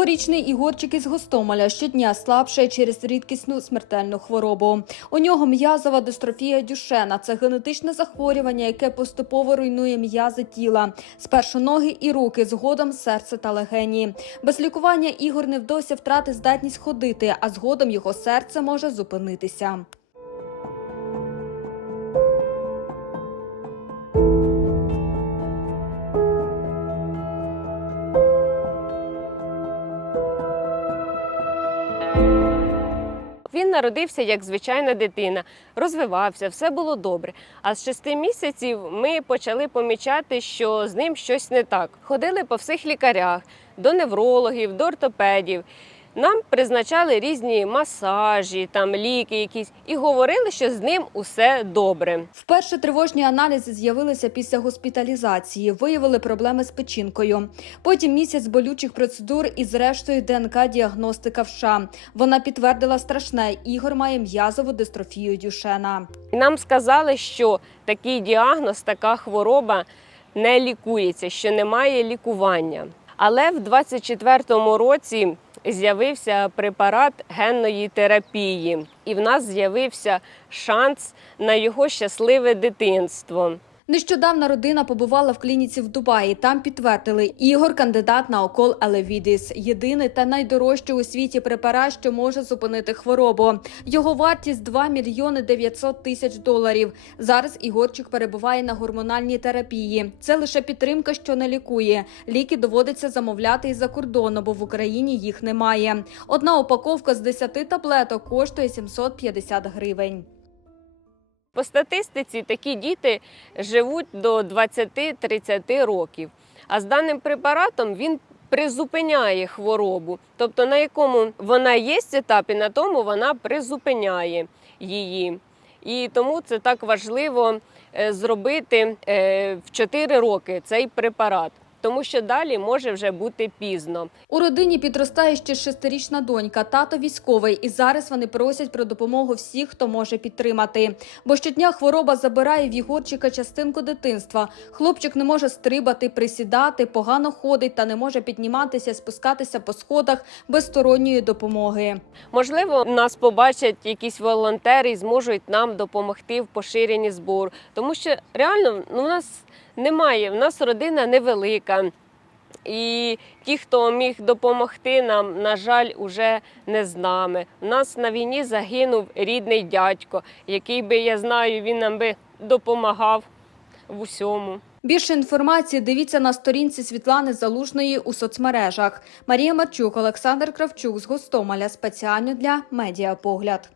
Дворічний Ігорчик із Гостомеля щодня слабшає через рідкісну смертельну хворобу. У нього м'язова дистрофія Дюшена. Це генетичне захворювання, яке поступово руйнує м'язи тіла. Спершу ноги і руки, згодом серце та легені. Без лікування Ігор невдовзі втратить здатність ходити, а згодом його серце може зупинитися. Він народився як звичайна дитина, розвивався, все було добре. А з шести місяців ми почали помічати, що з ним щось не так. Ходили по всіх лікарях, до неврологів, до ортопедів. Нам призначали різні масажі, там ліки якісь, і говорили, що з ним усе добре. Вперше тривожні аналізи з'явилися після госпіталізації. Виявили проблеми з печінкою. Потім місяць болючих процедур і, зрештою, ДНК-діагностика в США. Вона підтвердила страшне. Ігор має м'язову дистрофію Дюшена. Нам сказали, що такий діагноз, така хвороба не лікується, що немає лікування. Але в 24-му році з'явився препарат генної терапії, і в нас з'явився шанс на його щасливе дитинство. Нещодавно родина побувала в клініці в Дубаї. Там підтвердили Ігор кандидат на окол Елевідіс. Єдиний та найдорожчий у світі препарат, що може зупинити хворобу. Його вартість 2 мільйони 900 тисяч доларів. Зараз Ігорчик перебуває на гормональній терапії. Це лише підтримка, що не лікує. Ліки доводиться замовляти із-за кордону, бо в Україні їх немає. Одна упаковка з 10 таблеток коштує 750 гривень. По статистиці такі діти живуть до 20-30 років. А з даним препаратом він призупиняє хворобу. Тобто на якому вона є етапі, на тому вона призупиняє її. І тому це так важливо е, зробити е, в 4 роки цей препарат, тому що далі може вже бути пізно. У родині підростає ще шестирічна донька, тато військовий, і зараз вони просять про допомогу всіх, хто може підтримати. Бо щодня хвороба забирає в Ігорчика частинку дитинства. Хлопчик не може стрибати, присідати, погано ходить та не може підніматися, спускатися по сходах без сторонньої допомоги. Можливо, нас побачать якісь волонтери і зможуть нам допомогти в поширенні збору, тому що реально ну, у нас немає, в нас родина невелика. І ті, хто міг допомогти нам, на жаль, уже не з нами. У нас на війні загинув рідний дядько, який би я знаю, він нам би допомагав в усьому. Більше інформації дивіться на сторінці Світлани Залужної у соцмережах. Марія Марчук, Олександр Кравчук з Гостомеля спеціально для Медіапогляд.